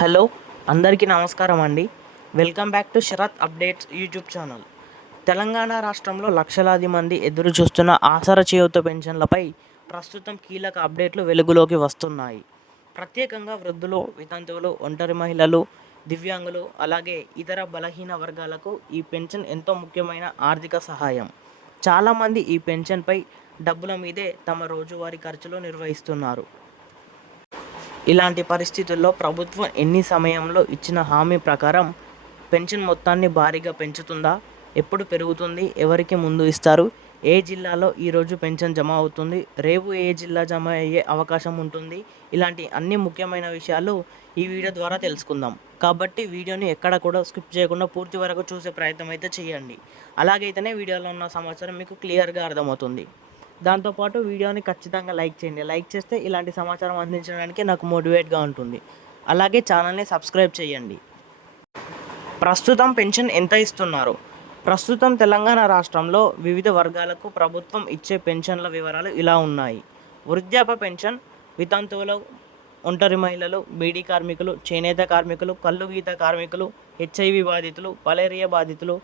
Hello, అందరికీ నమస్కారం అండి. Welcome back to Sharath updates YouTube channel. Telangana రాష్ట్రంలో లక్షలాది మంది ఎదురు చూస్తున్న ఆసరా చేయూత పెన్షన్లపై ప్రస్తుతం కీలక అప్డేట్లు వెలుగులోకి వస్తున్నాయి. ప్రత్యేకంగా వృద్ధులు, వితంతువులు, ఒంటరి మహిళలు, దివ్యాంగులు, అలాగే ఇతర బలహీన వర్గాలకు ఈ పెన్షన్ ఎంతో ముఖ్యమైన ఆర్థిక సహాయం. చాలామంది ఈ పెన్షన్పై డబ్బుల మీదే తమ రోజువారీ ఖర్చులు నిర్వహిస్తున్నారు. ఇలాంటి పరిస్థితుల్లో ప్రభుత్వం ఎన్ని సమయంలో ఇచ్చిన హామీ ప్రకారం పెన్షన్ మొత్తాన్ని భారీగా పెంచుతుందా? ఎప్పుడు పెరుగుతుంది? ఎవరికి ముందు ఇస్తారు? ఏ జిల్లాలో ఈరోజు పెన్షన్ జమ అవుతుంది? రేపు ఏ జిల్లా జమ అయ్యే అవకాశం ఉంటుంది? ఇలాంటి అన్ని ముఖ్యమైన విషయాలు ఈ వీడియో ద్వారా తెలుసుకుందాం. కాబట్టి వీడియోని ఎక్కడ కూడా స్కిప్ చేయకుండా పూర్తి వరకు చూసే ప్రయత్నం అయితే చేయండి. అలాగైతేనే వీడియోలో ఉన్న సమాచారం మీకు క్లియర్గా అర్థమవుతుంది. దాంతోపాటు వీడియోని ఖచ్చితంగా లైక్ చేయండి. లైక్ చేస్తే ఇలాంటి సమాచారం అందించడానికి నాకు మోటివేట్గా ఉంటుంది. అలాగే ఛానల్ని సబ్స్క్రైబ్ చేయండి. ప్రస్తుతం పెన్షన్ ఎంత ఇస్తున్నారు? ప్రస్తుతం తెలంగాణ రాష్ట్రంలో వివిధ వర్గాలకు ప్రభుత్వం ఇచ్చే పెన్షన్ల వివరాలు ఇలా ఉన్నాయి. వృద్ధాప్య పెన్షన్, వితంతువులు, ఒంటరి మహిళలు, బీడీ కార్మికులు, చేనేత కార్మికులు, కల్లు గీత కార్మికులు, హెచ్ఐవి బాధితులు, మలేరియా బాధితులు,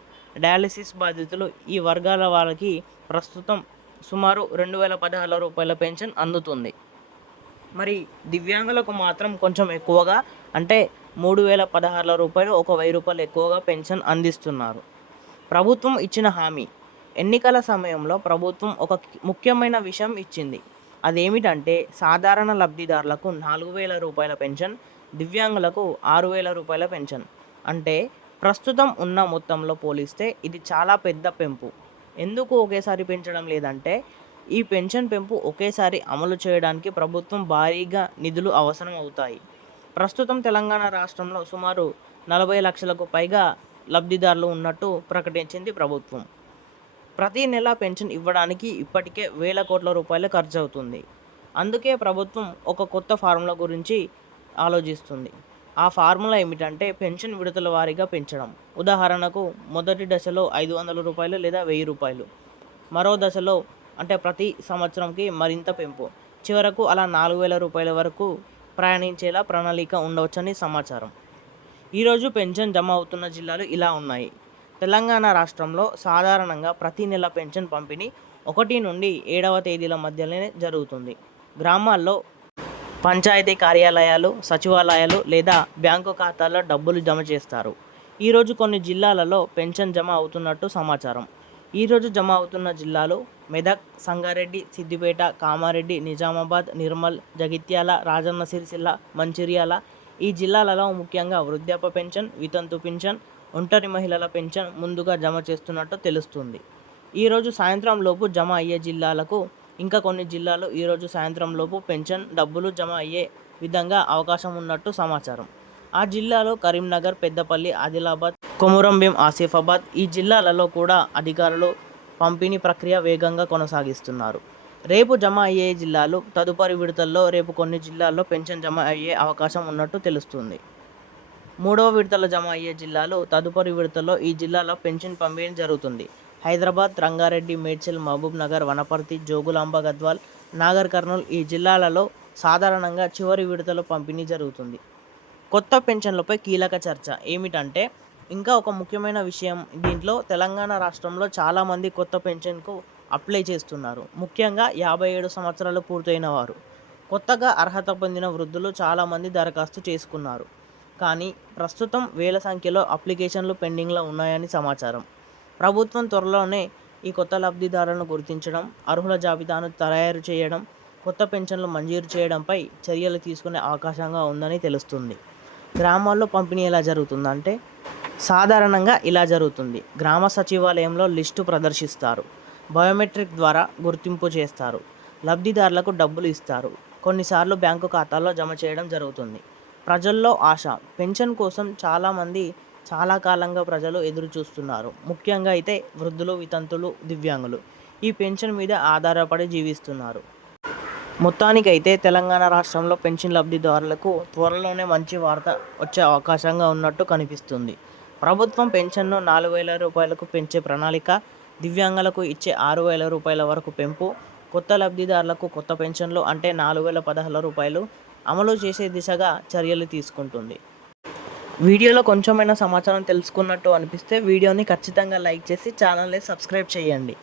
డయాలసిస్ బాధితులు ఈ వర్గాల వారికి ప్రస్తుతం సుమారు 2016 రూపాయల పెన్షన్ అందుతుంది. మరి దివ్యాంగులకు మాత్రం కొంచెం ఎక్కువగా, అంటే 3016 రూపాయలు, ఒక 1000 రూపాయలు ఎక్కువగా పెన్షన్ అందిస్తున్నారు. ప్రభుత్వం ఇచ్చిన హామీ. ఎన్నికల సమయంలో ప్రభుత్వం ఒక ముఖ్యమైన విషయం ఇచ్చింది. అదేమిటంటే సాధారణ లబ్ధిదారులకు 4000 రూపాయల పెన్షన్, దివ్యాంగులకు 6000 రూపాయల పెన్షన్. అంటే ప్రస్తుతం ఉన్న మొత్తంలో పోలిస్తే ఇది చాలా పెద్ద పెంపు. ఎందుకు ఒకేసారి పెంచడం లేదంటే ఈ పెన్షన్ పెంపు ఒకేసారి అమలు చేయడానికి ప్రభుత్వం భారీగా నిధులు అవసరం అవుతాయి. ప్రస్తుతం తెలంగాణ రాష్ట్రంలో సుమారు 40 లక్షలకు పైగా లబ్ధిదారులు ఉన్నట్టు ప్రకటించింది ప్రభుత్వం. ప్రతి నెల పెన్షన్ ఇవ్వడానికి ఇప్పటికే వేల కోట్ల రూపాయలు ఖర్చు అవుతుంది. అందుకే ప్రభుత్వం ఒక కొత్త ఫార్ములా గురించి ఆలోచిస్తుంది. ఆ ఫార్ములా ఏమిటంటే పెన్షన్ విడతల వారీగా పెంచడం. ఉదాహరణకు మొదటి దశలో 500 రూపాయలు లేదా 1000 రూపాయలు, మరో దశలో అంటే ప్రతి సంవత్సరంకి మరింత పెంపు, చివరకు అలా 4000 రూపాయల వరకు ప్రయాణించేలా ప్రణాళిక ఉండవచ్చని సమాచారం. ఈరోజు పెన్షన్ జమ అవుతున్న జిల్లాలు ఇలా ఉన్నాయి. తెలంగాణ రాష్ట్రంలో సాధారణంగా ప్రతి నెల పెన్షన్ పంపిణీ 1 నుండి 7వ తేదీల మధ్యలోనే జరుగుతుంది. గ్రామాల్లో పంచాయతీ కార్యాలయాలు, సచివాలయాలు లేదా బ్యాంకు ఖాతాల్లో డబ్బులు జమ చేస్తారు. ఈరోజు కొన్ని జిల్లాలలో పెన్షన్ జమ అవుతున్నట్టు సమాచారం. ఈరోజు జమ అవుతున్న జిల్లాలు మెదక్, సంగారెడ్డి, సిద్దిపేట, కామారెడ్డి, నిజామాబాద్, నిర్మల్, జగిత్యాల, రాజన్న సిరిసిల్ల, మంచిర్యాల. ఈ జిల్లాలలో ముఖ్యంగా వృద్ధాప్య పెన్షన్, వితంతు పెన్షన్, ఒంటరి మహిళల పెన్షన్ ముందుగా జమ చేస్తున్నట్టు తెలుస్తుంది. ఈరోజు సాయంత్రం లోపు జమ అయ్యే జిల్లాలకు ఇంకా కొన్ని జిల్లాలు ఈరోజు సాయంత్రం లోపు పెన్షన్ డబ్బులు జమ అయ్యే విధంగా అవకాశం ఉన్నట్టు సమాచారం. ఆ జిల్లాలో కరీంనగర్, పెద్దపల్లి, ఆదిలాబాద్, కొమురంభీం, ఆసిఫాబాద్ ఈ జిల్లాలలో కూడా అధికారులు పంపిణీ ప్రక్రియ వేగంగా కొనసాగిస్తున్నారు. రేపు జమ అయ్యే జిల్లాలు తదుపరి విడతల్లో రేపు కొన్ని జిల్లాల్లో పెన్షన్ జమ అయ్యే అవకాశం ఉన్నట్టు తెలుస్తుంది. 3వ విడతలో జమ అయ్యే జిల్లాలు తదుపరి విడతల్లో ఈ జిల్లాలో పెన్షన్ పంపిణీ జరుగుతుంది. హైదరాబాద్, రంగారెడ్డి, మేడ్చల్, మహబూబ్ నగర్, వనపర్తి, జోగులాంబ గద్వాల్, నాగర్ కర్నూల్ ఈ జిల్లాలలో సాధారణంగా చివరి విడతలో పంపిణీ జరుగుతుంది. కొత్త పెన్షన్లపై కీలక చర్చ ఏమిటంటే ఇంకా ఒక ముఖ్యమైన విషయం, దీంట్లో తెలంగాణ రాష్ట్రంలో చాలామంది కొత్త పెన్షన్కు అప్లై చేస్తున్నారు. ముఖ్యంగా 57 సంవత్సరాలు పూర్తయిన వారు. కొత్తగా అర్హత పొందిన వృద్ధులు చాలామంది దరఖాస్తు చేసుకున్నారు. కానీ ప్రస్తుతం వేల సంఖ్యలో అప్లికేషన్లు పెండింగ్లో ఉన్నాయని సమాచారం. ప్రభుత్వం త్వరలోనే ఈ కొత్త లబ్ధిదారులను గుర్తించడం, అర్హుల జాబితాను తయారు చేయడం, కొత్త పెన్షన్లు మంజూరు చేయడంపై చర్యలు తీసుకునే అవకాశంగా ఉందని తెలుస్తుంది. గ్రామాల్లో పంపిణీ ఎలా జరుగుతుందంటే సాధారణంగా ఇలా జరుగుతుంది. గ్రామ సచివాలయంలో లిస్టు ప్రదర్శిస్తారు. బయోమెట్రిక్ ద్వారా గుర్తింపు చేస్తారు. లబ్ధిదారులకు డబ్బులు ఇస్తారు. కొన్నిసార్లు బ్యాంకు ఖాతాల్లో జమ చేయడం జరుగుతుంది. ప్రజల్లో ఆశ. పెన్షన్ కోసం చాలామంది చాలా కాలంగా ప్రజలు ఎదురు చూస్తున్నారు. ముఖ్యంగా అయితే వృద్ధులు, వితంతులు, దివ్యాంగులు ఈ పెన్షన్ మీద ఆధారపడి జీవిస్తున్నారు. మొత్తానికైతే తెలంగాణ రాష్ట్రంలో పెన్షన్ లబ్ధిదారులకు త్వరలోనే మంచి వార్త వచ్చే అవకాశంగా ఉన్నట్టు కనిపిస్తుంది. ప్రభుత్వం పెన్షన్ను 4000 రూపాయలకు పెంచే ప్రణాళిక, దివ్యాంగులకు ఇచ్చే 6000 రూపాయల వరకు పెంపు, కొత్త లబ్ధిదారులకు కొత్త పెన్షన్లు అంటే 4016 రూపాయలు అమలు చేసే దిశగా చర్యలు తీసుకుంటుంది. వీడియోలో కొంచెమైనా సమాచారం తెలుసుకున్నట్టు అనిపిస్తే వీడియోని ఖచ్చితంగా లైక్ చేసి ఛానల్ని సబ్స్క్రైబ్ చేయండి.